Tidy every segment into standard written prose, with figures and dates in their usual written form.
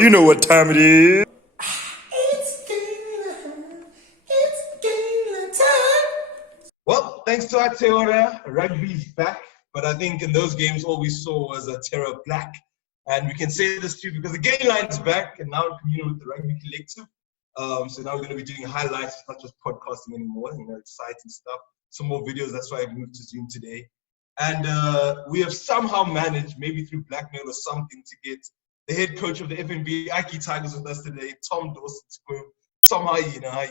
You know what time it is. It's Gainline. It's Gainline time. Well, thanks to Aotearoa, rugby's back. But I think in those games, all we saw was a terror black. And we can say this too because the Gainline's back and now communing with the Rugby Collective. So now we're going to be doing highlights, not just podcasting anymore, exciting stuff. Some more videos, that's why I moved to Zoom today. And we have somehow managed, maybe through blackmail or something, to get the head coach of the FNB, Ikey Tigers, with us today, Tom Dawson. Somehow,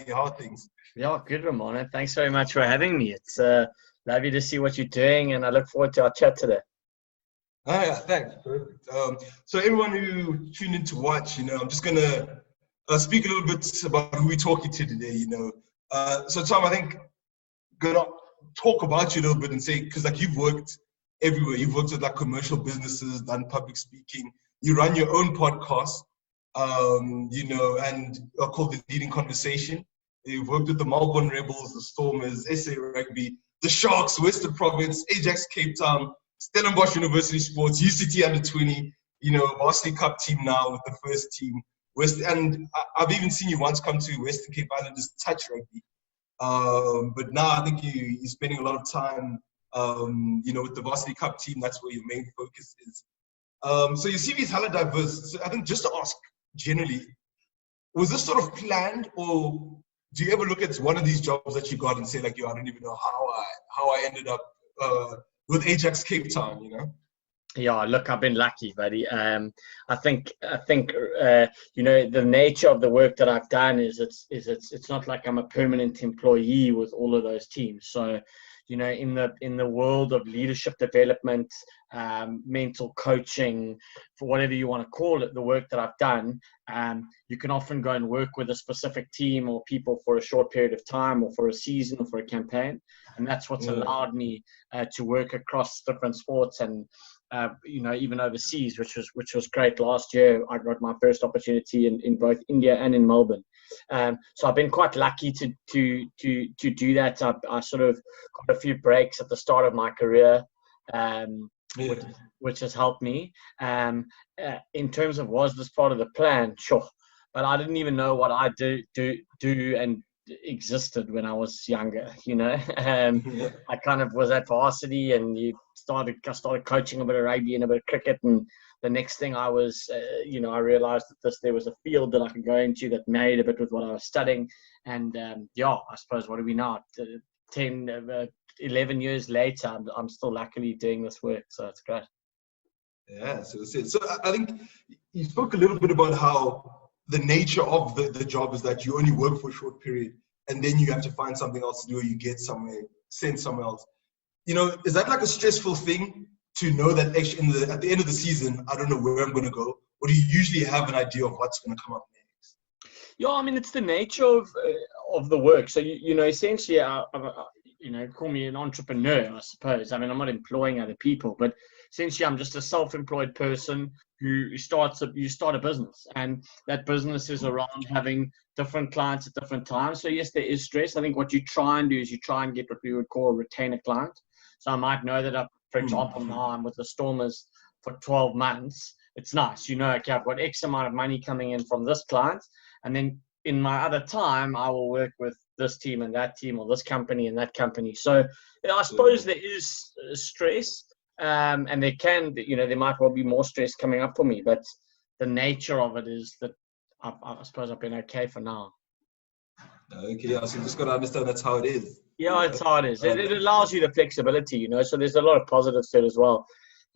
how are things? Yeah, good, Ramona. Thanks very much for having me. It's lovely to see what you're doing, and I look forward to our chat today. Oh, yeah, thanks. Perfect. So everyone who tuned in to watch, I'm just going to speak a little bit about who we're talking to today, So, Tom, I think going to talk about you a little bit and say, because you've worked everywhere. You've worked with commercial businesses, done public speaking. You run your own podcast, and called The Leading Conversation. You've worked with the Melbourne Rebels, the Stormers, SA Rugby, the Sharks, Western Province, Ajax Cape Town, Stellenbosch University Sports, UCT Under-20, Varsity Cup team now with the first team. And I've even seen you once come to Western Cape Islanders touch rugby. But now I think you're spending a lot of time, with the Varsity Cup team. That's where your main focus is. So your CV is hella diverse. So I think just to ask generally, was this sort of planned, or do you ever look at one of these jobs that you got and say I don't even know how I ended up with Ajax Cape Town, Yeah, look, I've been lucky, buddy. I think the nature of the work that I've done is it's not like I'm a permanent employee with all of those teams. So, in the world of leadership development, mental coaching, for whatever you want to call it, the work that I've done, you can often go and work with a specific team or people for a short period of time or for a season or for a campaign. And that's what's allowed me to work across different sports and, even overseas, which was great. Last year, I got my first opportunity in both India and in Melbourne. So I've been quite lucky to do that. I sort of got a few breaks at the start of my career, which has helped me. In terms of, was this part of the plan? Sure. But I didn't even know what I do and existed when I was younger, I kind of was at Varsity and I started coaching a bit of rugby and a bit of cricket, and the next thing I was, I realized that there was a field that I could go into that married a bit with what I was studying, and I suppose, what are we now, 11 years later, I'm still luckily doing this work, so it's great. Yeah, so that's it. So I think you spoke a little bit about how the nature of the job is that you only work for a short period and then you have to find something else to do, or you get sent somewhere else. Is that a stressful thing to know that actually at the end of the season, I don't know where I'm going to go? Or do you usually have an idea of what's going to come up next? Yeah, it's the nature of the work. So, essentially, call me an entrepreneur, I suppose. I'm not employing other people, but essentially I'm just a self-employed person who start a business, and that business is around having different clients at different times. So yes, there is stress. I think what you try and do is you try and get what we would call a retainer client. So I might know that, for example, now I'm with the Stormers for 12 months. It's nice, okay, I've got X amount of money coming in from this client, and then in my other time, I will work with this team and that team, or this company and that company. So I suppose there is stress. And there might well be more stress coming up for me, but the nature of it is that I suppose I've been okay for now. Okay, yeah, so you just got to understand that's how it is. Yeah, it's how it is. It allows you the flexibility, so there's a lot of positives to it as well.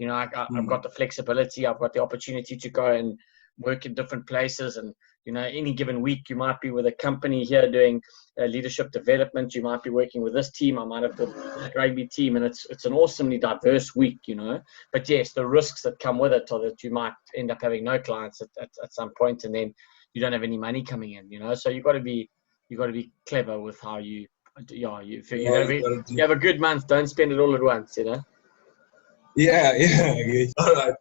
I've got the flexibility, I've got the opportunity to go and work in different places, and any given week you might be with a company here doing leadership development, you might be working with this team, I might have the rugby team, and it's an awesomely diverse week, but yes, the risks that come with it are that you might end up having no clients at some point, and then you don't have any money coming in, so you've got to be clever with how you have a good month, don't spend it all at once, Yeah, all right.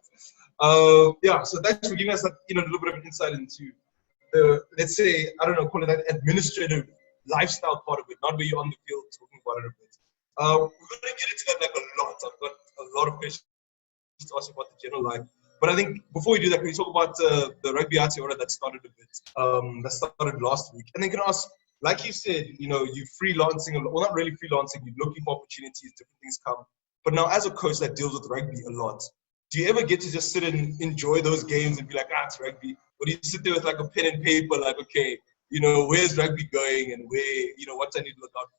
So thanks for giving us a little bit of insight into the, let's say, call it that administrative lifestyle part of it, not where you're on the field talking about it a bit. We're going to get into that a lot. I've got a lot of questions to ask about the general life. But I think before we do that, can we talk about the Rugby Aotearoa that started a bit, that started last week? And then can I ask, like you said, you know, you're freelancing, well, not really freelancing, you're looking for opportunities, different things come. But now as a coach that deals with rugby a lot, do you ever get to just sit and enjoy those games and be like, it's rugby? Or do you sit there with like a pen and paper, like, okay, you know, where's rugby going and where, you know, what I need to look out for?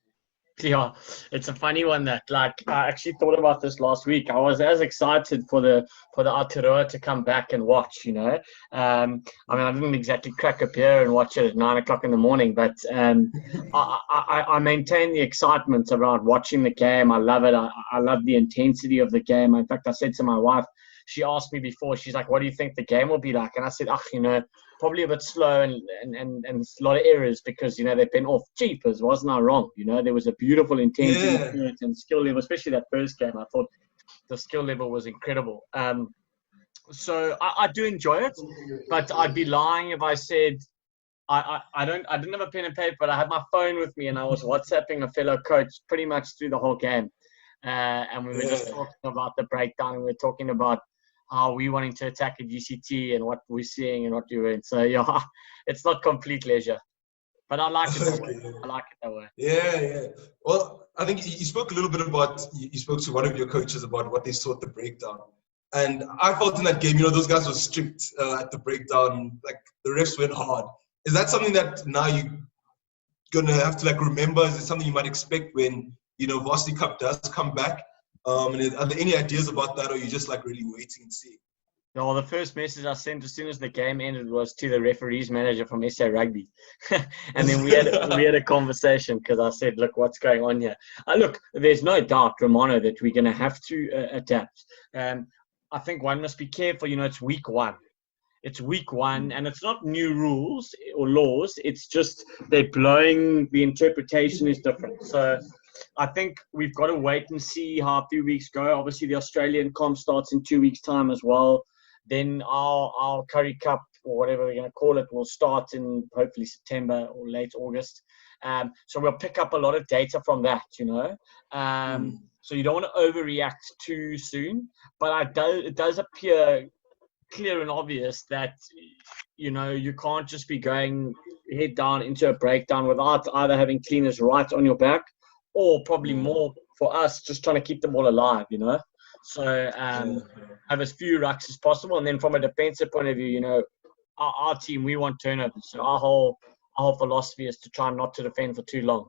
Yeah, it's a funny one that, like, I actually thought about this last week. I was as excited for the Aotearoa to come back and watch, you know. I mean, I didn't exactly crack up here and watch it at 9 o'clock in the morning, but I maintain the excitement around watching the game. I love it. I love the intensity of the game. In fact, I said to my wife, she asked me before, she's like, what do you think the game will be like? And I said, you know, probably a bit slow and a lot of errors because, you know, they've been off jeepers, wasn't I wrong? You know, there was a beautiful intensity to it and skill level, especially that first game. I thought the skill level was incredible. So I do enjoy it, but I'd be lying if I said I didn't have a pen and paper, but I had my phone with me and I was WhatsApping a fellow coach pretty much through the whole game. And we were just talking about the breakdown, and we were talking about how we wanting to attack at UCT and what we're seeing and what we're doing. So yeah, it's not complete leisure, but I like it that way. I like it that way. Yeah. Well, I think you spoke a little bit about, you spoke to one of your coaches about what they saw at the breakdown. And I felt in that game, you know, those guys were strict at the breakdown, like the refs went hard. Is that something that now you're going to have to like remember? Is it something you might expect when, you know, Varsity Cup does come back? And are there any ideas about that, or are you just like really waiting and see? No, the first message I sent as soon as the game ended was to the referees manager from SA Rugby. And then we had a conversation because I said, look, what's going on here? Look, there's no doubt, Romano, that we're going to have to adapt. I think one must be careful. You know, it's week one. It's week one, and it's not new rules or laws. It's just they're blowing, the interpretation is different. So I think we've got to wait and see how a few weeks go. Obviously, the Australian comp starts in 2 weeks' time as well. Then our Curry Cup, or whatever we're going to call it, will start in hopefully September or late August. So we'll pick up a lot of data from that, you know. So you don't want to overreact too soon. But it does appear clear and obvious that, you know, you can't just be going head down into a breakdown without either having cleaners right on your back, or probably more for us, just trying to keep them all alive, you know. So have as few rucks as possible. And then from a defensive point of view, you know, our team, we want turnovers. So our whole philosophy is to try not to defend for too long.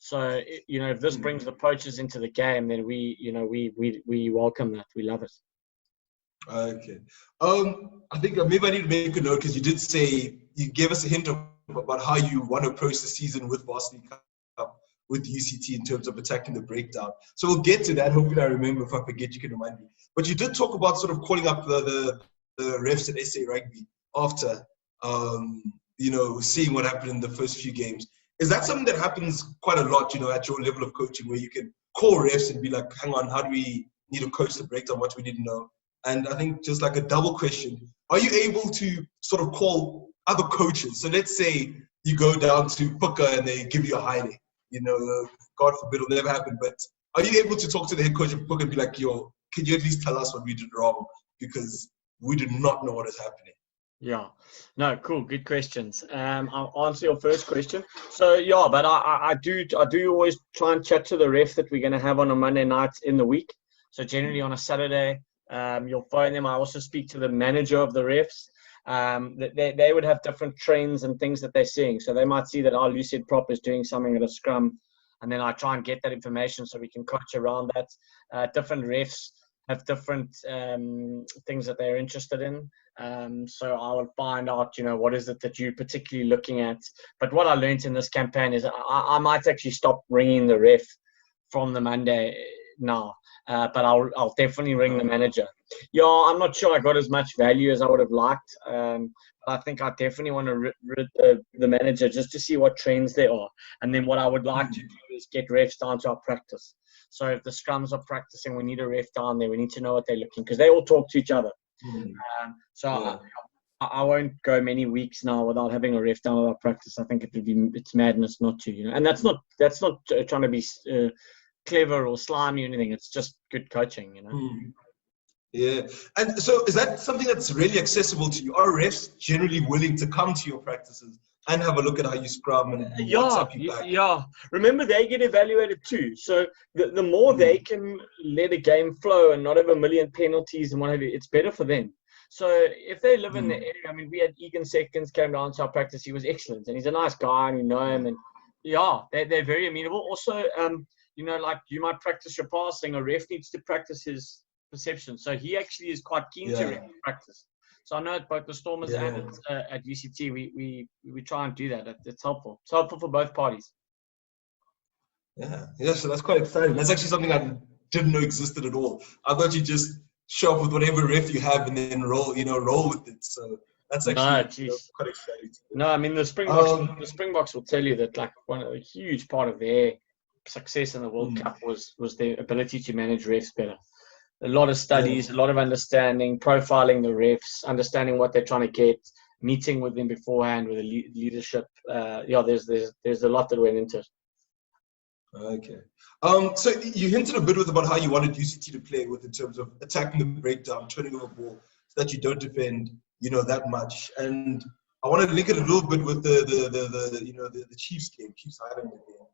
So, you know, if this brings the poachers into the game, then we welcome that. We love it. Okay. I think maybe I need to make a note, because you did say, you gave us a hint about how you want to approach the season with Varsity Cup, with UCT in terms of attacking the breakdown. So we'll get to that. Hopefully I remember. If I forget, you can remind me. But you did talk about sort of calling up the refs at SA Rugby after, you know, seeing what happened in the first few games. Is that something that happens quite a lot, you know, at your level of coaching, where you can call refs and be like, hang on, how do we need to coach the breakdown? What do we need to know? And I think just like a double question, are you able to sort of call other coaches? So let's say you go down to Puka and they give you a high day. You know, God forbid, it'll never happen. But are you able to talk to the head coach of Puka and be like, yo, can you at least tell us what we did wrong? Because we do not know what is happening. Yeah, no, cool, good questions. I'll answer your first question. So yeah, but I do always try and chat to the ref that we're going to have on a Monday night in the week. So generally on a Saturday, you'll phone them. I also speak to the manager of the refs. They would have different trends and things that they're seeing. So they might see that our lucid prop is doing something at a scrum, and then I try and get that information so we can coach around that. Different refs have different things that they're interested in. So I will find out, you know, what is it that you're particularly looking at. But what I learned in this campaign is I might actually stop ringing the ref from the Monday now. But I'll definitely ring the manager. Yeah, I'm not sure I got as much value as I would have liked. I think I definitely want to rid the manager just to see what trends there are. And then what I would like to do is get refs down to our practice. So if the scrums are practicing, we need a ref down there. We need to know what they're looking, because they all talk to each other. I won't go many weeks now without having a ref down at our practice. I think it's madness not to, you know. And that's not trying to be clever or slimy or anything. It's just good coaching, you know. Yeah. And so is that something that's really accessible to you? Are refs generally willing to come to your practices and have a look at how you scrum and Yeah, WhatsApp you back? yeah. Remember, they get evaluated too. So the more they Mm. can let a game flow and not have a million penalties and what have you, it's better for them. So if they live in the Mm. area, I mean, we had Egan Seconds came down to our practice. He was excellent, and he's a nice guy, and we know him. And yeah, they're very amenable. Also, you know, like you might practice your passing. A ref needs to practice his perception. So he actually is quite keen to Yeah. practice. So I know at both the Stormers Yeah. and at UCT, we try and do that. It's helpful. It's helpful for both parties. Yeah. Yeah. So that's quite exciting. That's actually something I didn't know existed at all. I thought you just show up with whatever ref you have and then roll with it. So that's No, actually jeez. quite exciting. No, I mean Um, the Springboks will tell you that like one of the huge part of their success in the World mm, Cup was their ability to manage refs better. A lot of yeah. studies, a lot of understanding, profiling the refs, understanding what they're trying to get, meeting with them beforehand with the leadership. Yeah, there's a lot that went into it. Okay. So you hinted a bit with about how you wanted UCT to play with in terms of attacking the breakdown, turning over ball, so that you don't defend, that much. And I want to link it a little bit with the Chiefs game, Chiefs Islander game.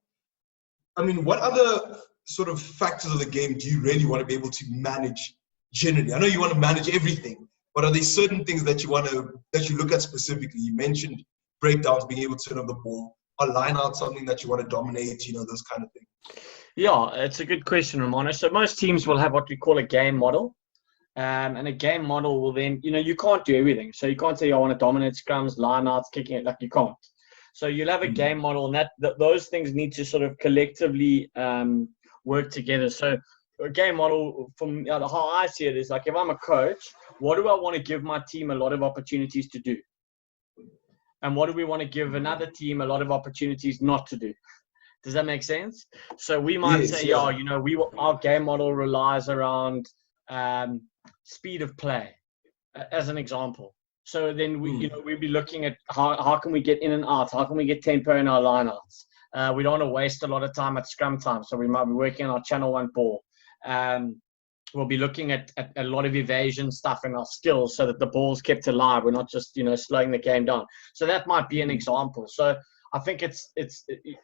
I mean, what other sort of factors of the game do you really want to be able to manage generally? I know you want to manage everything, but are there certain things that you look at specifically? You mentioned breakdowns, being able to turn over the ball, or line out something that you want to dominate, those kind of things. Yeah, it's a good question, Romano. So most teams will have what we call a game model. And a game model will then, you can't do everything. So you can't say, I want to dominate scrums, lineouts, kicking it, like you can't. So you'll have a game model, and those things need to sort of collectively work together. So a game model, from how I see it, is like if I'm a coach, what do I want to give my team a lot of opportunities to do? And what do we want to give another team a lot of opportunities not to do? Does that make sense? So we might Yes, say, yeah. our game model relies around speed of play, as an example. So then we'd be looking at how can we get in and out? How can we get tempo in our lineouts? We don't want to waste a lot of time at scrum time, so we might be working on our channel one ball. We'll be looking at a lot of evasion stuff in our skills so that the ball's kept alive. We're not just slowing the game down. So that might be an example. So I think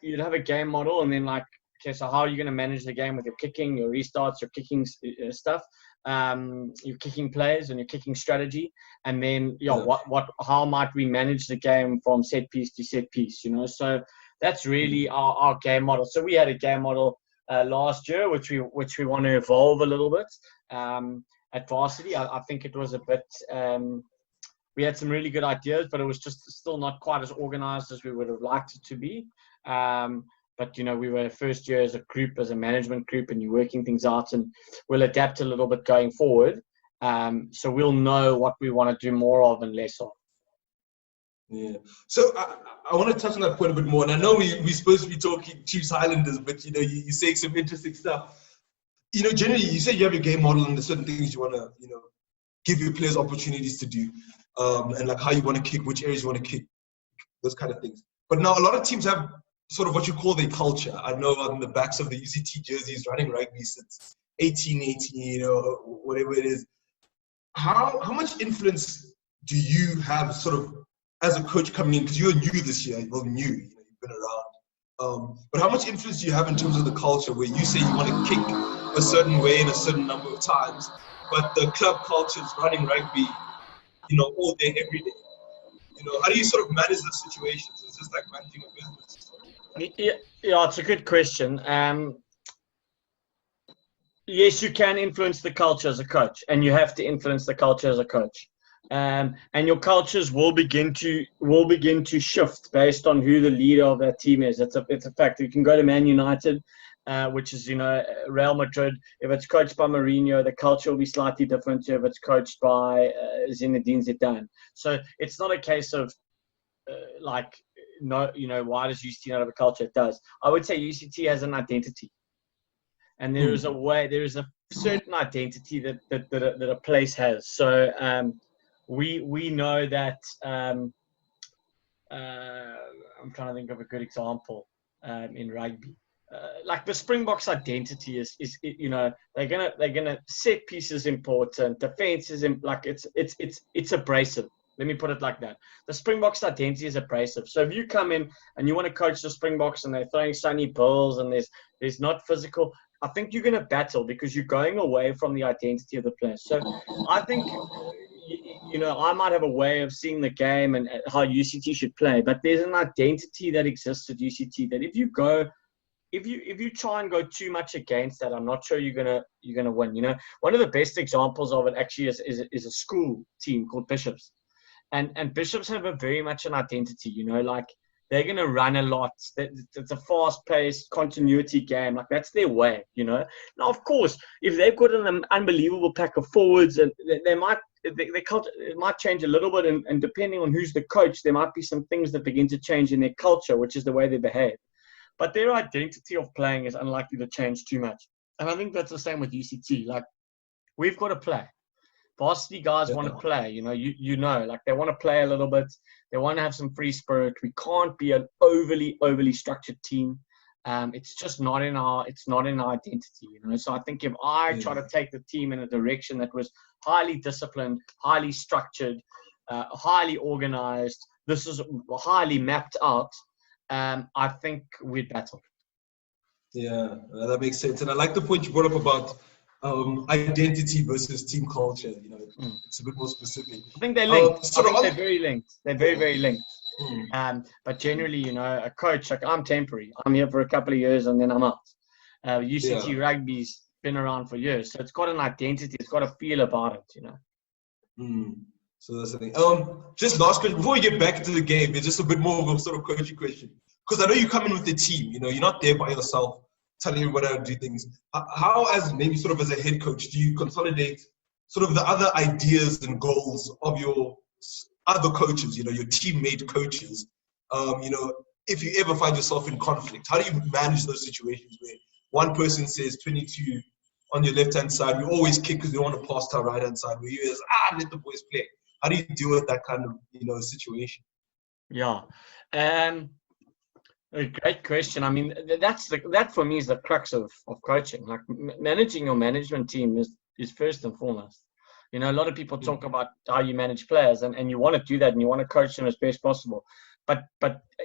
you'd have a game model, and then like, okay, so how are you going to manage the game with your kicking, your restarts, your kicking stuff, your kicking plays, and your kicking strategy, and then how might we manage the game from set piece to set piece? So that's really our game model. So we had a game model last year, which we want to evolve a little bit at Varsity. I think it was a bit. We had some really good ideas, but it was just still not quite as organized as we would have liked it to be. But we were first year as a group, as a management group, and you're working things out, and we'll adapt a little bit going forward. So we'll know what we want to do more of and less of. Yeah. So I want to touch on that point a bit more. And I know we're supposed to be talking Chiefs Highlanders, but you say some interesting stuff. Generally, you say you have your game model and there's certain things you want to, give your players opportunities to do, and like how you want to kick, which areas you want to kick, those kind of things. But now a lot of teams have sort of what you call their culture. I know on the backs of the UCT jerseys, running rugby since 1880, whatever it is. How much influence do you have sort of as a coach coming in? Because you're new this year, well, you've been around. But how much influence do you have in terms of the culture where you say you want to kick a certain way in a certain number of times, but the club culture is running rugby, all day, every day? How do you sort of manage those situations? It's just like managing a business. Yeah, it's a good question. Yes, you can influence the culture as a coach, and you have to influence the culture as a coach. And your cultures will begin to shift based on who the leader of that team is. It's a fact. You can go to Man United, which is Real Madrid. If it's coached by Mourinho, the culture will be slightly different to if it's coached by Zinedine Zidane. So it's not a case of why does UCT not have a culture? It does. I would say UCT has an identity. And there is a certain identity that a place has. So we know that I'm trying to think of a good example in rugby. like the Springboks identity is you know, they're gonna set pieces important, defense is like it's abrasive. Let me put it like that. The Springboks identity is abrasive. So if you come in and you want to coach the Springboks and they're throwing sunny bills and there's not physical, I think you're going to battle because you're going away from the identity of the player. So I think, you know, I might have a way of seeing the game and how UCT should play, but there's an identity that exists at UCT that if you try and go too much against that, I'm not sure you're gonna win. You know, one of the best examples of it actually is a school team called Bishops. And Bishops have a very much an identity, you know, like they're going to run a lot. It's a fast-paced continuity game. Like that's their way, you know. Now, of course, if they've got an unbelievable pack of forwards, and it might change a little bit. And depending on who's the coach, there might be some things that begin to change in their culture, which is the way they behave. But their identity of playing is unlikely to change too much. And I think that's the same with UCT. Like we've got to play. Varsity guys want to play, you know, you know, like they want to play a little bit. They want to have some free spirit. We can't be an overly structured team. It's just not in our identity, you know. So I think if I try to take the team in a direction that was highly disciplined, highly structured, highly organized, this is highly mapped out, I think we'd battle. Yeah, that makes sense. And I like the point you brought up about identity versus team culture. You know, it's a bit more specific. I think they're linked. I think they're very linked. They're very linked. But generally, you know, a coach, like I'm temporary. I'm here for a couple of years and then I'm out. UCT rugby's been around for years, so it's got an identity. It's got a feel about it, you know. So that's the thing. Just last question before we get back into the game. It's just a bit more of a sort of coaching question because I know you come in with the team. You know, you're not there by yourself, telling everybody how to do things. How, as maybe sort of as a head coach, do you consolidate sort of the other ideas and goals of your other coaches, you know, your teammate coaches? You know, if you ever find yourself in conflict, how do you manage those situations where one person says 22 on your left-hand side, we always kick because we want to pass to our right-hand side, where you is, let the boys play. How do you deal with that kind of, you know, situation? Yeah. A great question. I mean, that for me is the crux of coaching. Like managing your management team is first and foremost. You know, a lot of people talk about how you manage players, and you want to do that, and you want to coach them as best possible. But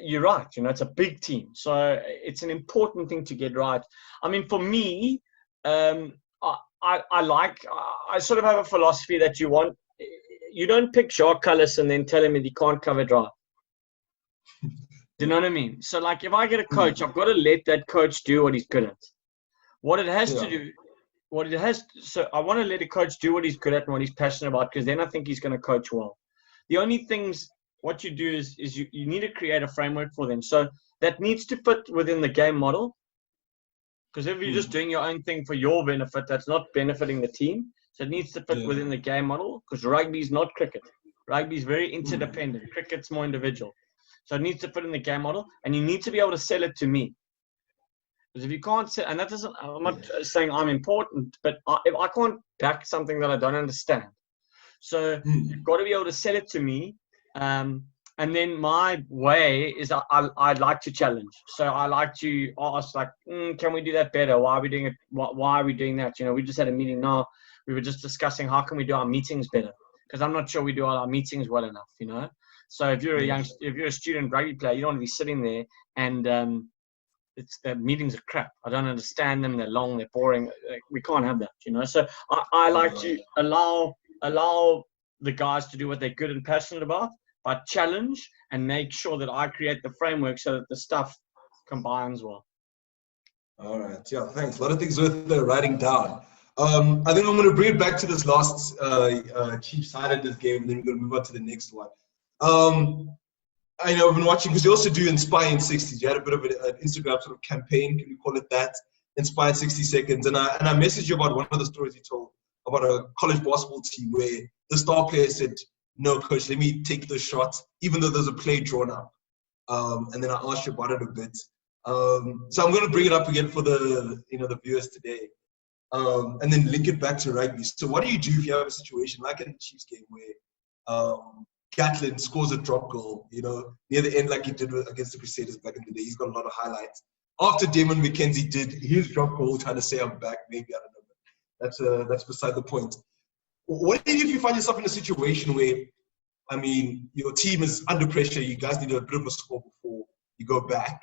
you're right. You know, it's a big team, so it's an important thing to get right. I mean, for me, I sort of have a philosophy that you don't pick Jacques Callis and then tell him that he can't cover drive. Do you know what I mean? So, like, if I get a coach, I've got to let that coach do what he's good at. What it has to do, so I want to let a coach do what he's good at and what he's passionate about, because then I think he's going to coach well. The only things, what you do is you need to create a framework for them. So that needs to fit within the game model. Because if you're just doing your own thing for your benefit, that's not benefiting the team. So it needs to fit within the game model, because rugby is not cricket. Rugby is very interdependent. Cricket's more individual. So it needs to fit in the game model, and you need to be able to sell it to me. Because if you can't sell, and that doesn't, I'm not saying I'm important, but if I can't back something that I don't understand. So you've got to be able to sell it to me. And then my way is I'd like to challenge. So I like to ask, like, can we do that better? Why are we doing it? Why are we doing that? You know, we just had a meeting now. We were just discussing how can we do our meetings better? Because I'm not sure we do all our meetings well enough, you know? So if you're a student rugby player, you don't want to be sitting there and the meetings are crap. I don't understand them. They're long. They're boring. We can't have that, you know. So I like to allow the guys to do what they're good and passionate about, but challenge and make sure that I create the framework so that the stuff combines well. All right. Yeah. Thanks. A lot of things worth writing down. I think I'm going to bring it back to this last Chiefs Highlanders game, and then we're going to move on to the next one. I know I've been watching because you also do Inspire in 60s. You had a bit of an Instagram sort of campaign, can we call it that? Inspire in 60 seconds. And I messaged you about one of the stories you told about a college basketball team where the star player said, "No, coach, let me take the shot," even though there's a play drawn up. And then I asked you about it a bit. So I'm going to bring it up again for the viewers today. And then link it back to rugby. So what do you do if you have a situation like in the Chiefs game where Gatlin scores a drop goal, you know, near the end like he did against the Crusaders back in the day? He's got a lot of highlights. after Damon McKenzie did his drop goal, trying to say I'm back, maybe, I don't know. That's beside the point. What do you do if you find yourself in a situation where, I mean, your team is under pressure, you guys need a bit of a score before you go back,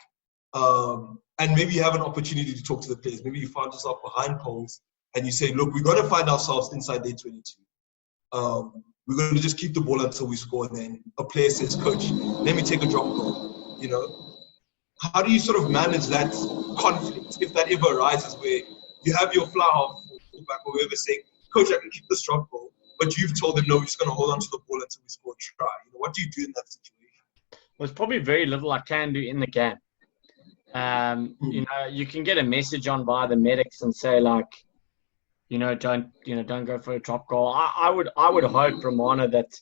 and maybe you have an opportunity to talk to the players. Maybe you find yourself behind poles and you say, look, we're going to find ourselves inside their 22. We're going to just keep the ball until we score. And then a player says, coach, let me take a drop goal. You know, how do you sort of manage that conflict if that ever arises where you have your fly half or fullback or whoever saying, coach, I can keep this drop goal, but you've told them, no, we're just going to hold on to the ball until we score a try. You know, what do you do in that situation? There's probably very little I can do in the game. You know, you can get a message on by the medics and say, like, don't go for a drop goal. I would hope, Romana, that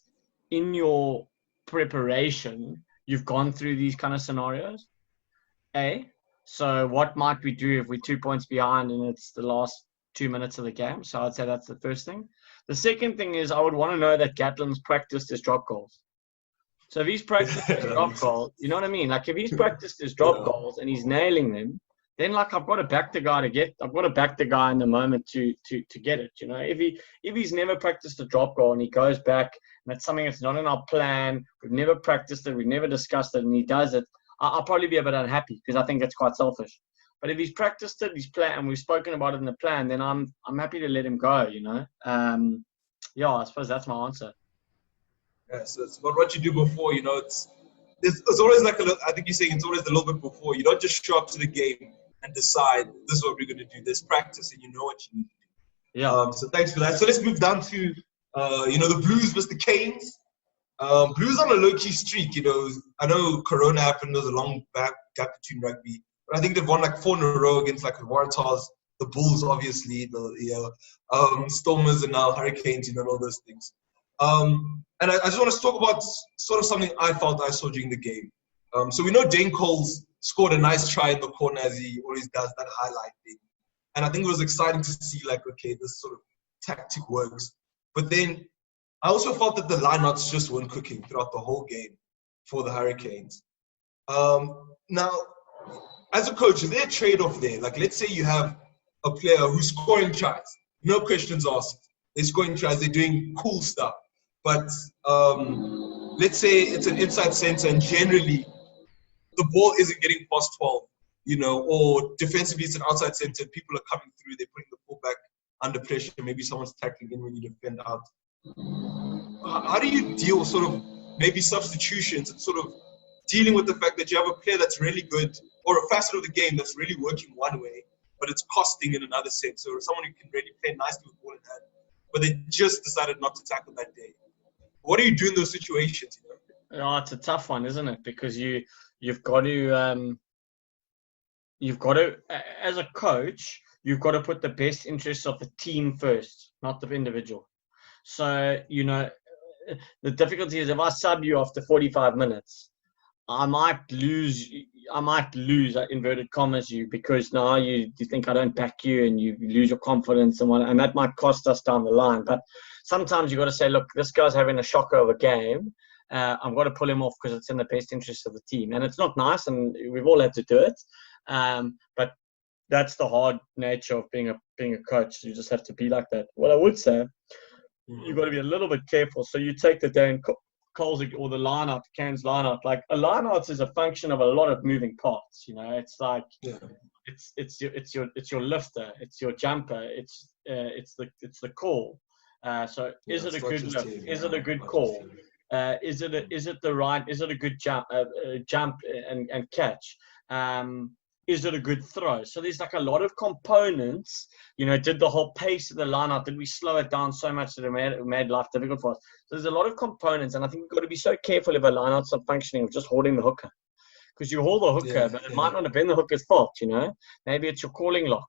in your preparation you've gone through these kind of scenarios. So what might we do if we're 2 points behind and it's the last 2 minutes of the game? So I'd say that's the first thing. The second thing is I would want to know that Gatlin's practiced his drop goals. So if he's practiced his drop goals, you know what I mean? Like if he's practiced his drop goals and he's nailing them, then like I've got to back the guy in the moment to get it. You know, if he's never practiced a drop goal and he goes back and it's something that's not in our plan, we've never practiced it, we've never discussed it, and he does it, I'll probably be a bit unhappy because I think that's quite selfish. But if he's practiced it, he's planned, and we've spoken about it in the plan, then I'm happy to let him go. You know, I suppose that's my answer. Yeah, so it's about what you do before. You know, it's always like I think you're saying it's always a little bit before. You don't just show up to the game and decide this is what we're going to do. There's practice, and you know what you need to do. Yeah. So thanks for that. So let's move down to the Blues versus the Canes. Blues on a low-key streak. You know, I know Corona happened. There's a long gap between rugby, but I think they've won like 4 in a row against like the Waratahs, the Bulls, obviously, the Stormers, and now Hurricanes. You know, all those things. And I just want to talk about sort of something I felt I saw during the game. So we know Dane Coles scored a nice try in the corner, as he always does, that highlight thing. And I think it was exciting to see, like, okay, this sort of tactic works. But then I also felt that the lineouts just weren't cooking throughout the whole game for the Hurricanes. Now, as a coach, is there a trade-off there? Like, let's say you have a player who's scoring tries, no questions asked. They're scoring tries, they're doing cool stuff. But let's say it's an inside center and generally the ball isn't getting past 12, you know, or defensively it's an outside center, people are coming through, they're putting the fullback under pressure, maybe someone's tackling in when you defend out. How do you deal with sort of maybe substitutions and sort of dealing with the fact that you have a player that's really good or a facet of the game that's really working one way, but it's costing in another sense, or someone who can really play nicely with ball in hand, but they just decided not to tackle that day? What do you do in those situations? You know? Oh, it's a tough one, isn't it? Because you've got to as a coach, you've got to put the best interests of the team first, not the individual. So, you know, the difficulty is if I sub you after 45 minutes, I might lose inverted commas you because now you think I don't back you and you lose your confidence and that might cost us down the line. But sometimes you've got to say, look, this guy's having a shocker of a game. I've got to pull him off because it's in the best interest of the team. And it's not nice, and we've all had to do it. But that's the hard nature of being a coach. You just have to be like that. What I would say, you've got to be a little bit careful. So you take the Dane Coles or the lineout, Canes lineout. Like a lineout is a function of a lot of moving parts. You know, it's like it's your lifter, it's your jumper, it's the call. So is it a good lift? Is it a good call? Is it the right? Is it a good jump and catch? Is it a good throw? So there's like a lot of components. You know, did the whole pace of the lineout, did we slow it down so much that it made life difficult for us? So there's a lot of components, and I think we've got to be so careful if a lineout's not functioning of just holding the hooker. Because you hold the hooker, but it might not have been the hooker's fault, you know? Maybe it's your calling lock.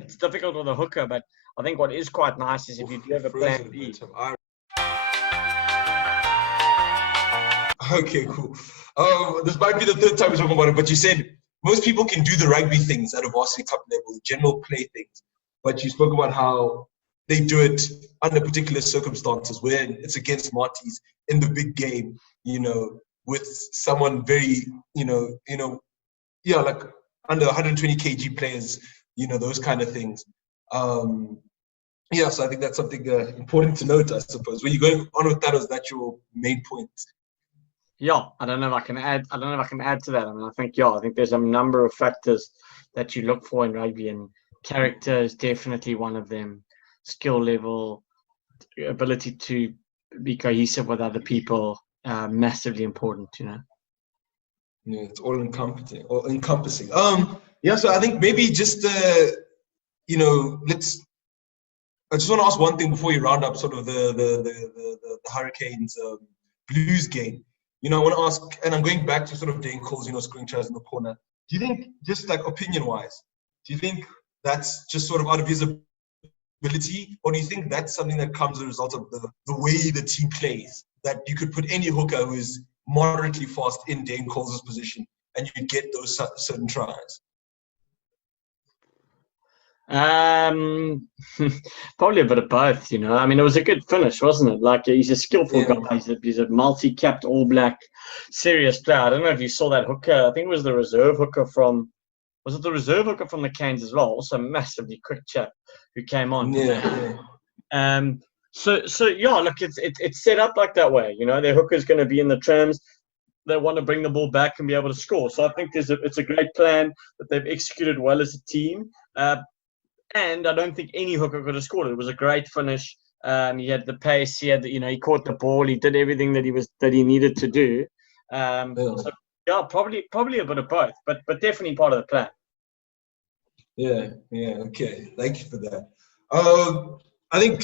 It's difficult with a hooker, but I think what is quite nice is if you do have a plan B. Okay, cool. This might be the third time we're talking about it, but you said most people can do the rugby things at a Varsity Cup level, the general play things. But you spoke about how they do it under particular circumstances when it's against Marties in the big game, you know, with someone very, you know, yeah, like under 120 kg players, you know, those kind of things. Yeah, so I think that's something important to note, I suppose. Were you going on with that, or is that your main point? Yeah, I don't know if I can add. I don't know if I can add to that. I mean, I think there's a number of factors that you look for in rugby, and character is definitely one of them. Skill level, ability to be cohesive with other people, massively important. You know. Yeah, it's all encompassing. All encompassing. Yeah, so I think maybe just you know, I just want to ask one thing before you round up sort of the Hurricanes Blues game. You know, I want to ask, and I'm going back to sort of Dane Cole's, you know, scoring tries in the corner. Do you think, just like opinion-wise, do you think that's just sort of out of his ability, or do you think that's something that comes as a result of the way the team plays? That you could put any hooker who is moderately fast in Dane Cole's position, and you get those certain tries? Probably a bit of both, you know. I mean, it was a good finish, wasn't it? Like, he's a skillful Yeah. guy. He's a multi-capped All Black, serious player. I don't know if you saw that hooker. I think it was the reserve hooker from. Was it the reserve hooker from the Canes as well? Also, massively quick chap who came on. Yeah. So yeah, look, it's set up like that way. You know, their hooker's going to be in the trams. They want to bring the ball back and be able to score. So I think it's a great plan that they've executed well as a team. And I don't think any hooker could have scored it. It was a great finish. He had the pace. He had, he caught the ball. He did everything that he needed to do. So yeah, probably a bit of both, but definitely part of the plan. Yeah. Okay. Thank you for that. I think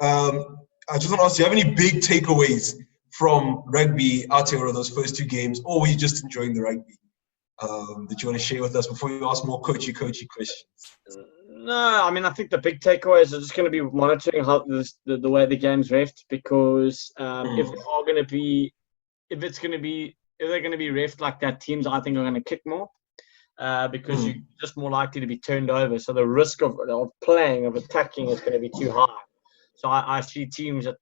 I just want to ask, do you have any big takeaways from Rugby Aotearoa those first two games, or were you just enjoying the rugby that you want to share with us before you ask more coachy questions? No, I mean, I think the big takeaways are just going to be monitoring how the way the game's refed, because if they're going to be refed like that, teams I think are going to kick more. Because you're just more likely to be turned over. So the risk of attacking is going to be too high. So I see teams that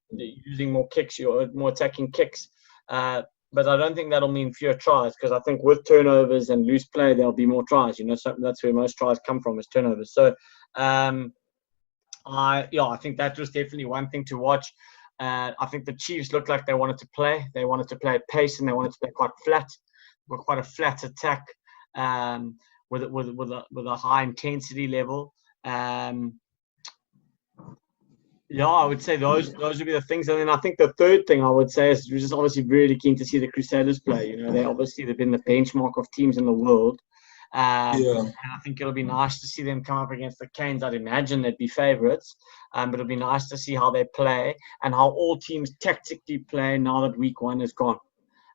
using more kicks, or more attacking kicks. But I don't think that'll mean fewer tries, because I think with turnovers and loose play, there'll be more tries. You know, so that's where most tries come from, is turnovers. So I think that was definitely one thing to watch. I think the Chiefs looked like they wanted to play. They wanted to play at pace, and they wanted to play quite flat. Quite a flat attack. With a high intensity level. I would say those would be the things. And then I think the third thing I would say is we're just obviously really keen to see the Crusaders play. You know, they've been the benchmark of teams in the world. And I think it'll be nice to see them come up against the Canes. I'd imagine they'd be favourites, but it'll be nice to see how they play and how all teams tactically play now that week one is gone.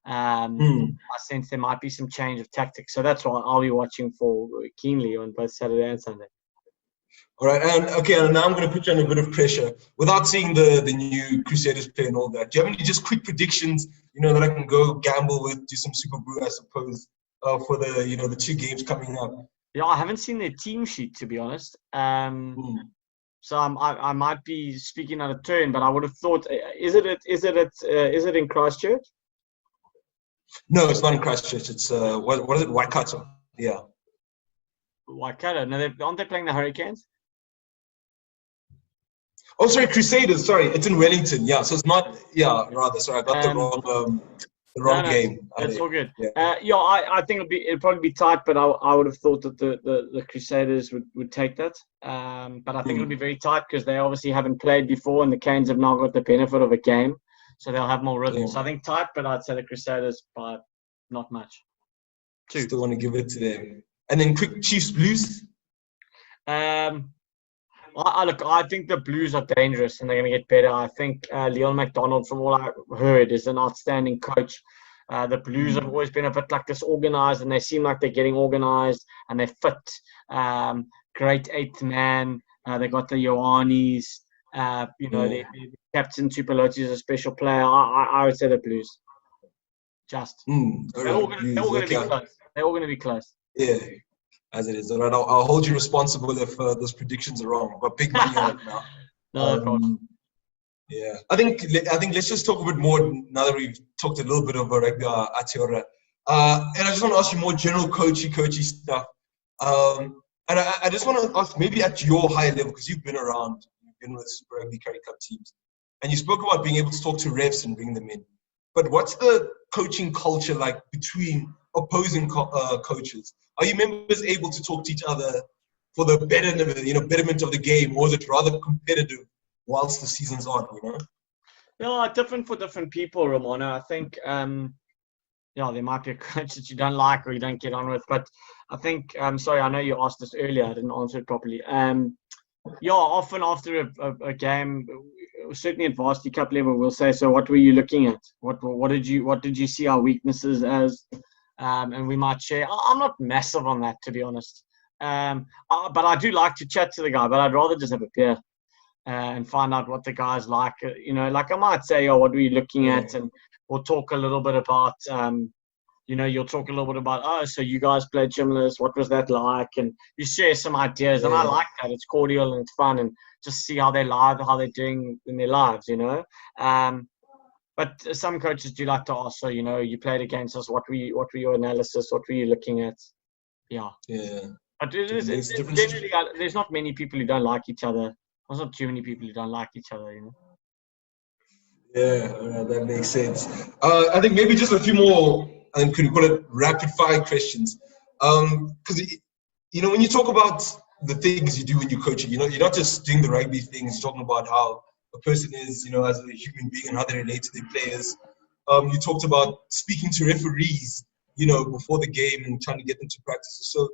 I sense there might be some change of tactics, so that's what I'll be watching for keenly on both Saturday and Sunday. All right, and now I'm going to put you under a bit of pressure without seeing the new Crusaders play and all that. Do you have any just quick predictions, that I can go gamble with, do some Super Brew, I suppose, for the two games coming up? Yeah, I haven't seen their team sheet, to be honest. So I might be speaking out of turn, but I would have thought, is it in Christchurch? No, it's not in Christchurch. It's what is it? Waikato. Yeah. Waikato. No, aren't they playing the Hurricanes? Oh, sorry, Crusaders. Sorry, it's in Wellington. Yeah, so it's not. Yeah, rather. Sorry, I got the wrong game. That's all good. Yeah. I think it'll probably be tight, but I would have thought that the Crusaders would take that. But I think it'll be very tight because they obviously haven't played before, and the Canes have now got the benefit of a game. So they'll have more rhythm. Yeah. So I think tight, but I'd say the Crusaders by not much. 2. Still want to give it to them. And then quick Chiefs Blues. I think the Blues are dangerous and they're going to get better. I think Leon McDonald, from all I heard, is an outstanding coach. The Blues have always been a bit like disorganized, and they seem like they're getting organized and they're fit. Great 8th man. They got the Ioannis. The captain Tupolotti is a special player. I would say the Blues. Just they're all going to be close. They're all going to be close. Yeah, as it is. All right, I'll hold you responsible if those predictions are wrong. I've got big money on it now. No problem. Yeah, I think let's just talk a bit more now that we've talked a little bit about Rugby Aotearoa. And I just want to ask you more general coachy stuff. And I just want to ask, maybe at your higher level, because you've been around, you've been with Super Rugby Currie Cup teams, and you spoke about being able to talk to refs and bring them in. But what's the coaching culture like between opposing coaches? Are you members able to talk to each other for the betterment of the game, or is it rather competitive whilst the season's on? Yeah, different for different people, Ramona. I think there might be a coach that you don't like or you don't get on with, but I think sorry, I know you asked this earlier, I didn't answer it properly. Often after a game, certainly at Varsity Cup level, we'll say, so what were you looking at? What did you see our weaknesses as? And we might share. I'm not massive on that, to be honest. But I do like to chat to the guy, but I'd rather just have a beer and find out what the guy's like. Like I might say, oh, what were you looking at? And we'll talk a little bit about, you'll talk a little bit about, oh, so you guys played Gymless. What was that like? And you share some ideas. And I like that. It's cordial and it's fun, and just see how they're how they're doing in their lives, But some coaches do like to ask, so, you played against us. What were your analysis? What were you looking at? Yeah. But generally, there's not many people who don't like each other. There's not too many people who don't like each other, Yeah, that makes sense. I think maybe just a few more, and could you call it rapid fire questions? Because when you talk about the things you do when you're coaching, you're not just doing the rugby things. You're talking about how a person is, as a human being and how they relate to their players. You talked about speaking to referees, before the game and trying to get them to practice. So,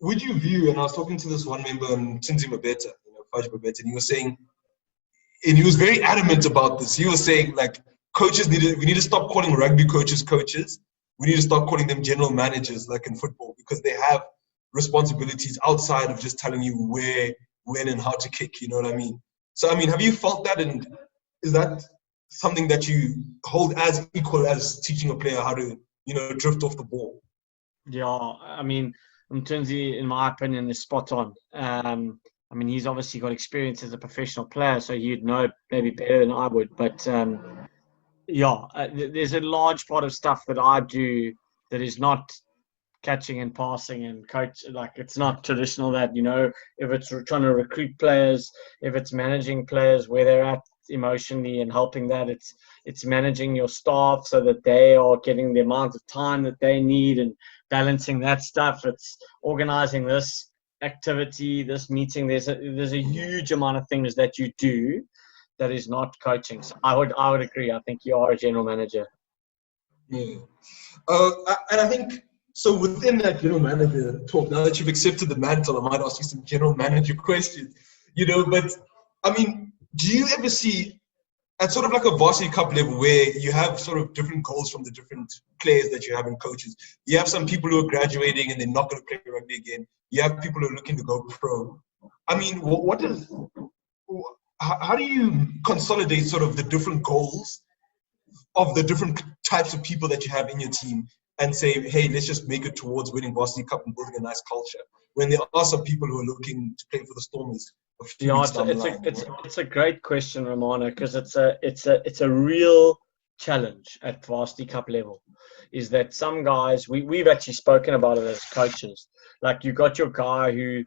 would you view? And I was talking to this one member, Tinzi Mabeta, Faj Mabeta, and he was saying. And he was very adamant about this. He was saying, like, we need to stop calling rugby coaches coaches. We need to start calling them general managers, like in football, because they have responsibilities outside of just telling you where, when, and how to kick. You know what I mean? So, have you felt that? And is that something that you hold as equal as teaching a player how to, drift off the ball? Yeah, Mtunzi, in my opinion, is spot on. He's obviously got experience as a professional player, so he'd know maybe better than I would. But there's a large part of stuff that I do that is not catching and passing and coach. Like, it's not traditional that, if it's trying to recruit players, if it's managing players where they're at emotionally and helping that, it's managing your staff so that they are getting the amount of time that they need and balancing that stuff. It's organizing this activity, this meeting. There's a huge amount of things that you do that is not coaching. So I would agree. I think you are a general manager. Yeah. And I think so. Within that general manager talk, now that you've accepted the mantle, I might ask you some general manager questions. But do you ever see at sort of like a Varsity Cup level where you have sort of different goals from the different players that you have and coaches? You have some people who are graduating and they're not going to play rugby again. You have people who are looking to go pro. How do you consolidate sort of the different goals of the different types of people that you have in your team and say, hey, let's just make it towards winning Varsity Cup and building a nice culture, when there are some people who are looking to play for the Stormers a few weeks down the line? It's a great question, Romano, because it's a real challenge at Varsity Cup level. Is that some guys, we've actually spoken about it as coaches. Like, you got your guy who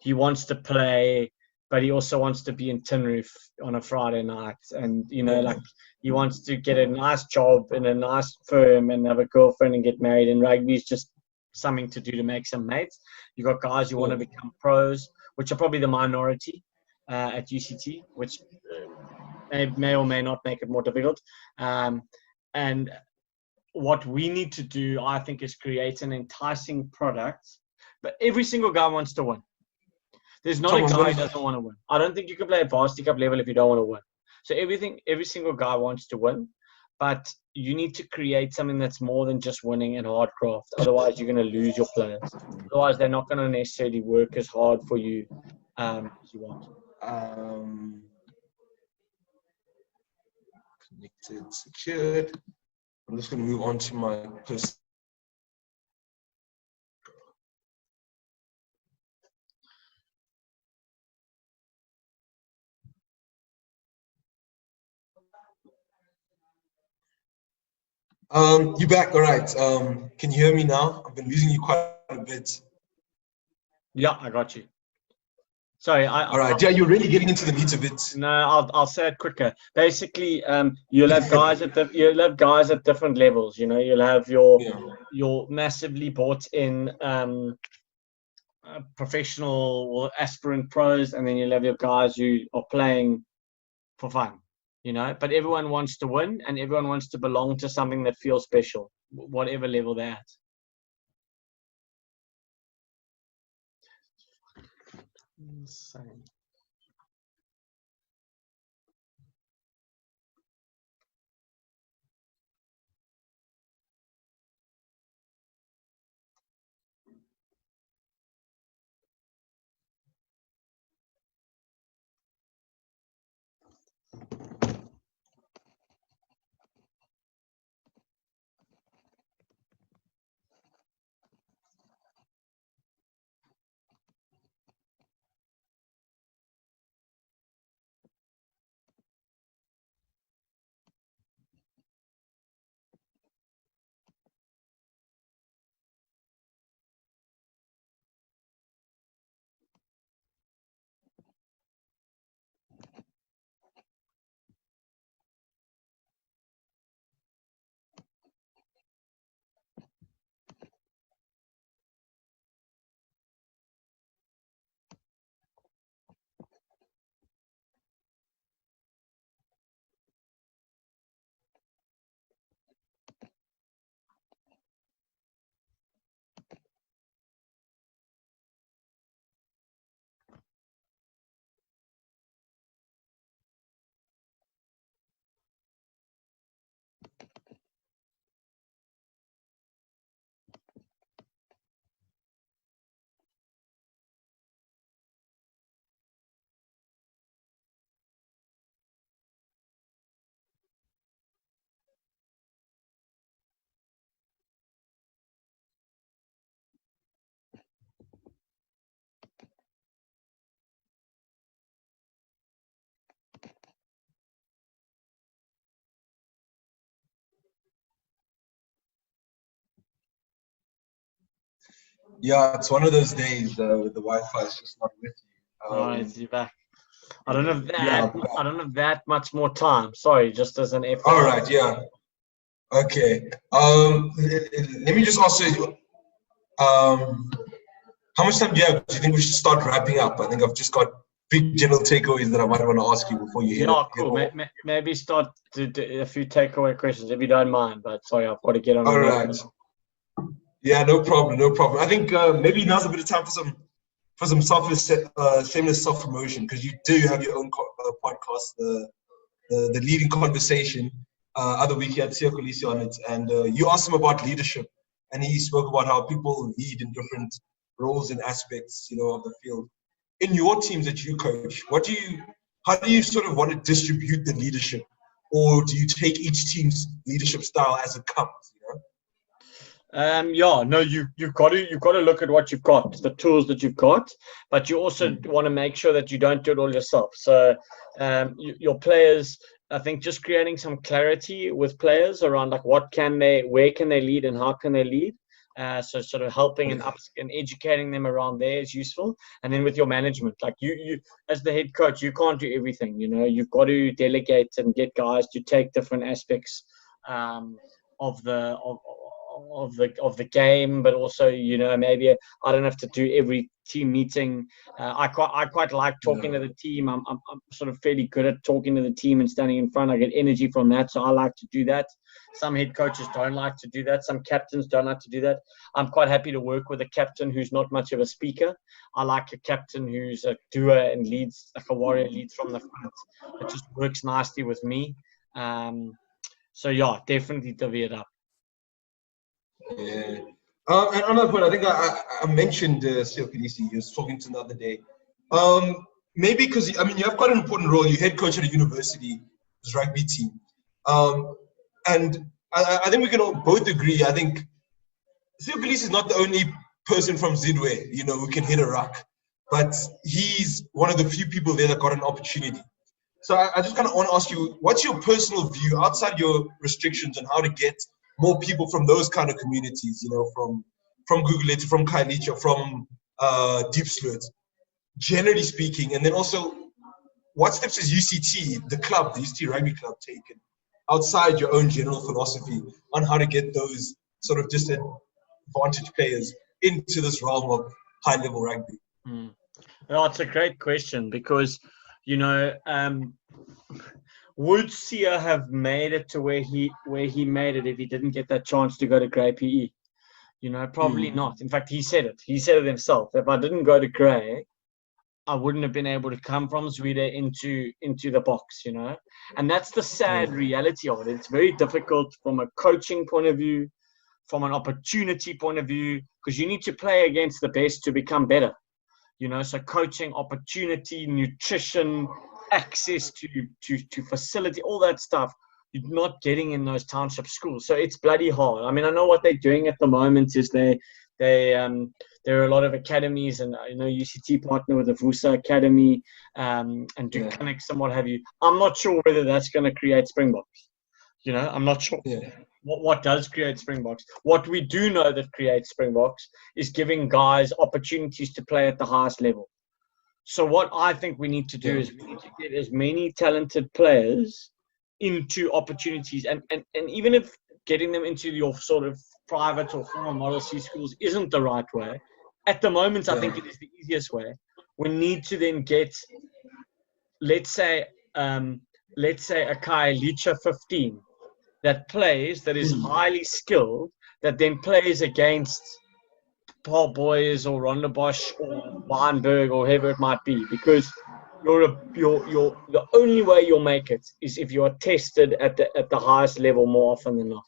he wants to play, but he also wants to be in Tin Roof on a Friday night, and like, he wants to get a nice job in a nice firm and have a girlfriend and get married, and rugby is just something to do to make some mates. You got guys who want to become pros, which are probably the minority at UCT, which may or may not make it more difficult. And what we need to do, I think, is create an enticing product. But every single guy wants to win. There's not a guy who doesn't want to win. I don't think you can play at Varsity Cup level if you don't want to win. So every single guy wants to win, but you need to create something that's more than just winning and hard craft. Otherwise, you're going to lose your players. Otherwise, they're not going to necessarily work as hard for you as you want. Connected, secured. I'm just going to move on to my person. You back? All right. Can you hear me now? I've been losing you quite a bit. Yeah, I got you. Sorry, All right. Yeah, you're really getting into the meat of it. No, I'll say it quicker. Basically, you'll have guys at different levels. You know, you'll have your massively bought in professional or aspirant pros, and then you'll have your guys who are playing for fun. You know, but everyone wants to win, and everyone wants to belong to something that feels special, whatever level they're at. Insane. Yeah, it's one of those days where the Wi-Fi is just not with you. All right, you're back. I don't have Yeah. I don't have that much more time. Sorry, just as an FYI. All right. Yeah. Okay. Let me just ask you. How much time do you have? Do you think we should start wrapping up? I think I've just got big general takeaways that I might want to ask you before you head. Yeah, cool. Maybe start to do a few takeaway questions if you don't mind. But sorry, I've got to get on. All right. Yeah, no problem, no problem. I think maybe now's a bit of time for some shameless self-promotion, because you do have your own podcast, the Leading Conversation. Other week you had Sia Kolisi on it, and you asked him about leadership, and he spoke about how people lead in different roles and aspects, you know, of the field. In your teams that you coach, how do you sort of want to distribute the leadership, or do you take each team's leadership style as it comes? Yeah, no, you've got to look at what you've got, the tools that you've got, but you also want to make sure that you don't do it all yourself. So your players, I think just creating some clarity with players around like where can they lead and how can they lead. So sort of helping and educating them around there is useful. And then with your management, like you as the head coach, you can't do everything. You know, you've got to delegate and get guys to take different aspects of the game, but also, you know, maybe I don't have to do every team meeting. I quite like talking to the team. I'm sort of fairly good at talking to the team and standing in front. I get energy from that, so I like to do that. Some head coaches don't like to do that. Some captains don't like to do that. I'm quite happy to work with a captain who's not much of a speaker. I like a captain who's a doer and leads like a warrior, leads from the front. It just works nicely with me. So yeah, definitely divvy it up. Yeah. And on that point, I think I mentioned Sia Kolisi. You was talking to the other day. Maybe because, I mean, you have quite an important role. You're head coach at a university's rugby team. And I think we can all both agree, I think Sia Kolisi is not the only person from Zidwe, you know, who can hit a ruck. But he's one of the few people there that got an opportunity. So I just kind of want to ask you, what's your personal view outside your restrictions on how to get more people from those kind of communities, you know, from Guguletu, from Kailicha, from Deep Sloot, generally speaking. And then also, what steps has UCT, the club, the UCT Rugby Club, taken outside your own general philosophy on how to get those sort of disadvantaged players into this realm of high-level rugby? Well, it's a great question because, you know, would Sia have made it to where he made it if he didn't get that chance to go to Grey PE? You know, probably not. In fact, he said it. He said it himself. If I didn't go to Grey, I wouldn't have been able to come from Zweden into the box, you know. And that's the sad reality of it. It's very difficult from a coaching point of view, from an opportunity point of view, because you need to play against the best to become better. You know, so coaching, opportunity, nutrition, access to facility, all that stuff, you're not getting in those township schools. So it's bloody hard. I mean, I know what they're doing at the moment is there are a lot of academies, and I know UCT partner with the VUSA Academy and do clinics and what have you. I'm not sure whether that's going to create Springboks. You know, I'm not sure. What does create Springboks? What we do know that creates Springboks is giving guys opportunities to play at the highest level. So what I think we need to do is we need to get as many talented players into opportunities, and even if getting them into your sort of private or formal Model C schools isn't the right way, at the moment I think it is the easiest way. We need to then get, let's say a Kai Licha 15 that plays, that is highly skilled, that then plays against Paul Boys or Rondebosch or Weinberg or whoever it might be, because the only way you'll make it is if you are tested at the highest level more often than not.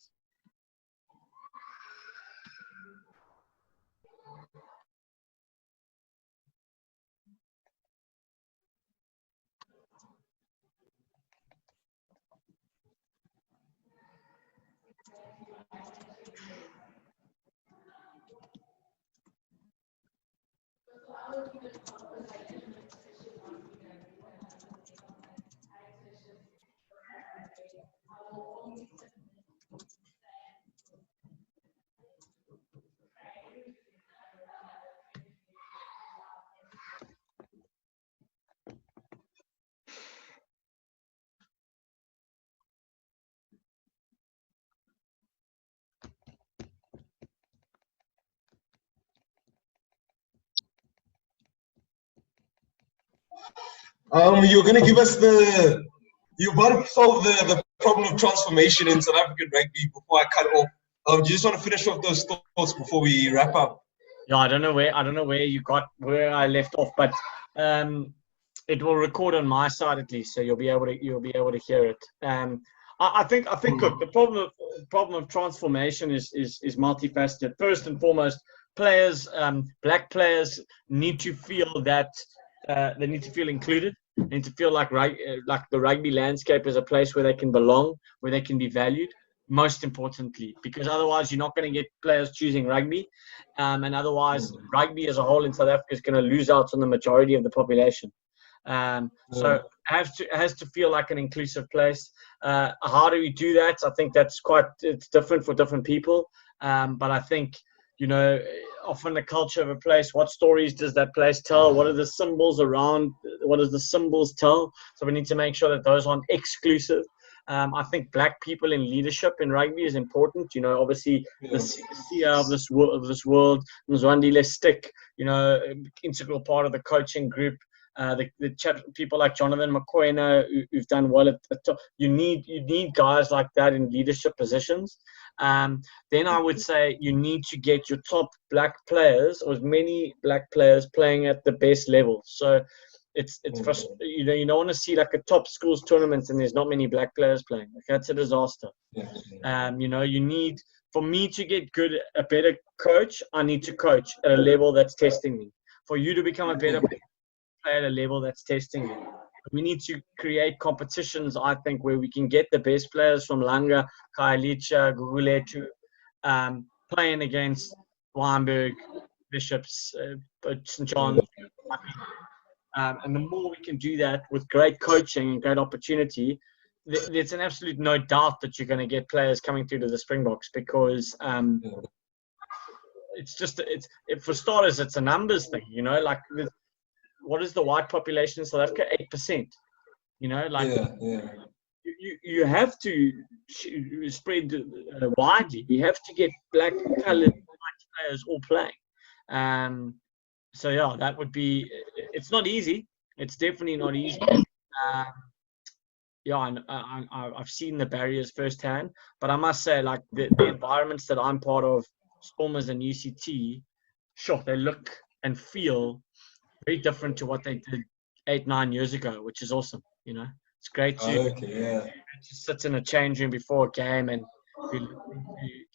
You're going to give us you're about to solve the problem of transformation in South African rugby before I cut off. Do you just want to finish off those thoughts before we wrap up? Yeah, I don't know where I left off, but it will record on my side at least, so you'll be able to hear it. I think look, the problem of transformation is multifaceted. First and foremost, players, black players need to feel that they need to feel included. They need to feel like the rugby landscape is a place where they can belong, where they can be valued. Most importantly, because otherwise you're not going to get players choosing rugby, and otherwise rugby as a whole in South Africa is going to lose out on the majority of the population. So it has to feel like an inclusive place. How do we do that? I think it's different for different people. But I think, you know, often the culture of a place, what stories does that place tell? What are the symbols around? What does the symbols tell? So we need to make sure that those aren't exclusive. I think black people in leadership in rugby is important. You know, obviously the CEO of this world, Mzwandile Stick, you know, integral part of the coaching group. People like Jonathan McCoyna who've done well at the top. You need guys like that in leadership positions. Then I would say you need to get your top black players, or as many black players, playing at the best level. So it's you know, you don't want to see like a top schools tournament and there's not many black players playing. Like, that's a disaster. You know, you need, for me to get a better coach, I need to coach at a level that's testing me. For you to become a better player at a level that's testing you, we need to create competitions, I think, where we can get the best players from Langa, Kailicha, Guguletu, playing against Weinberg, Bishops, St. John's. And the more we can do that with great coaching and great opportunity, there's an absolute no doubt that you're going to get players coming through to the Springboks because it's just for starters, it's a numbers thing. You know, like what is the white population in South Africa? 8%. You know, like you have to spread widely. You have to get black, coloured, white players all playing. So yeah, that would be. It's not easy. It's definitely not easy. Yeah, and I've seen the barriers firsthand. But I must say, like the environments that I'm part of, Stormers and UCT, sure, they look and feel very different to what they did 8-9 years ago, which is awesome. You know, it's great to sit in a change room before a game and be listening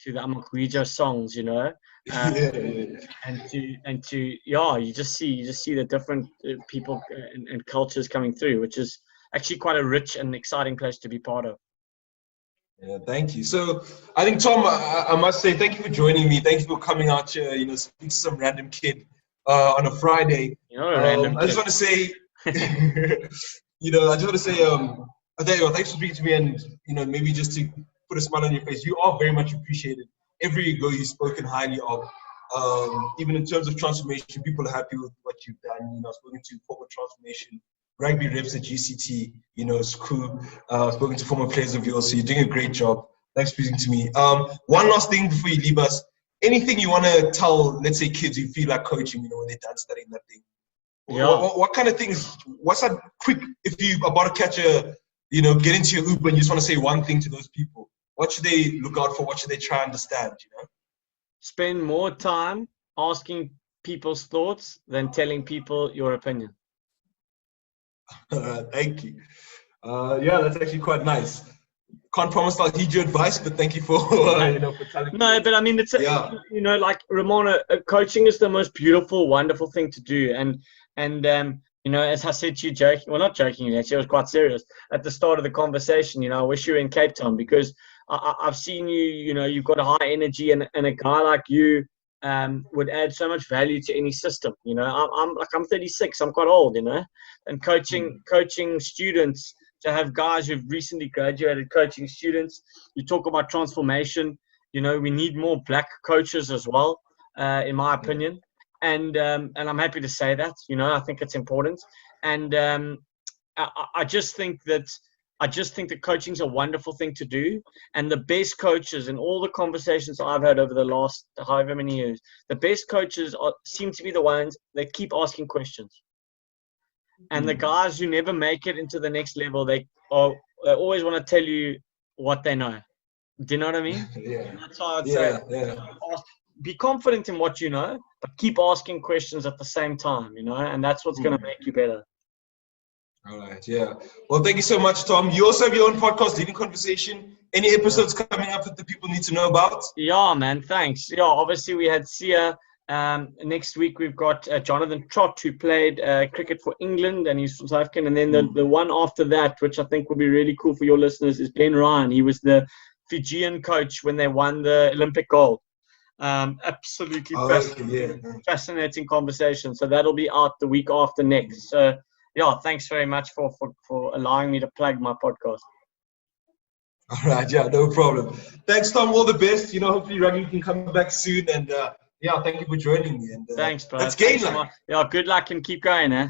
to the Amakuijo songs, you know, and to you just see the different people and cultures coming through, which is actually quite a rich and exciting place to be part of. Yeah, thank you. So I think, Tom, I must say thank you for joining me. Thank you for coming out here, you know, speak to some random kid on a Friday. You're not a random I just want to say, you know, thanks for speaking to me, and you know, maybe just to put a smile on your face. You are very much appreciated. Every goal you've spoken highly of. Even in terms of transformation, people are happy with what you've done. You know, I've spoken to former transformation rugby reps at UCT, you know, it's cool. I've spoken to former players of yours, so you're doing a great job. Thanks for speaking to me. One last thing before you leave us. Anything you want to tell, let's say, kids who feel like coaching, you know, when they're done studying that thing? Yeah. What kind of things, what's that quick, if you're about to catch you know, get into your Uber and you just want to say one thing to those people, what should they look out for? What should they try and understand, you know? Spend more time asking people's thoughts than telling people your opinion. Thank you. Yeah, that's actually quite nice. Can't promise I'll heed your advice, but thank you for you know, for telling me. No, but I mean, it's you know, like Ramona, coaching is the most beautiful, wonderful thing to do, and you know, as I said to you, joking, well, not jokingly, actually, I was quite serious at the start of the conversation. You know, I wish you were in Cape Town because I've seen you. You know, you've got a high energy, and a guy like you would add so much value to any system. You know, I'm 36, I'm quite old, you know, and coaching students, to have guys who've recently graduated coaching students. You talk about transformation, you know, we need more black coaches as well, in my opinion. And I'm happy to say that, you know, I think it's important. And I just think that coaching is a wonderful thing to do. And the best coaches in all the conversations I've had over the last however many years, the best coaches seem to be the ones that keep asking questions. And the guys who never make it into the next level, they always want to tell you what they know. Do you know what I mean? Yeah. That's how I'd say. Be confident in what you know, but keep asking questions at the same time, you know, and that's what's going to make you better. All right, yeah. Well, thank you so much, Tom. You also have your own podcast, Leading Conversation. Any episodes coming up that the people need to know about? Yeah, man, thanks. Yeah, obviously we had Sia. Next week we've got Jonathan Trott, who played cricket for England, and he's from South African. And then the one after that, which I think will be really cool for your listeners, is Ben Ryan. He was the Fijian coach when they won the Olympic gold. Absolutely fascinating conversation. So that'll be out the week after next. So yeah, thanks very much for allowing me to plug my podcast. All right, yeah, no problem. Thanks, Tom. All the best. You know, hopefully rugby can come back soon. And yeah, thank you for joining me. And thanks, bro. That's Gainline. Yeah, good luck and keep going, eh?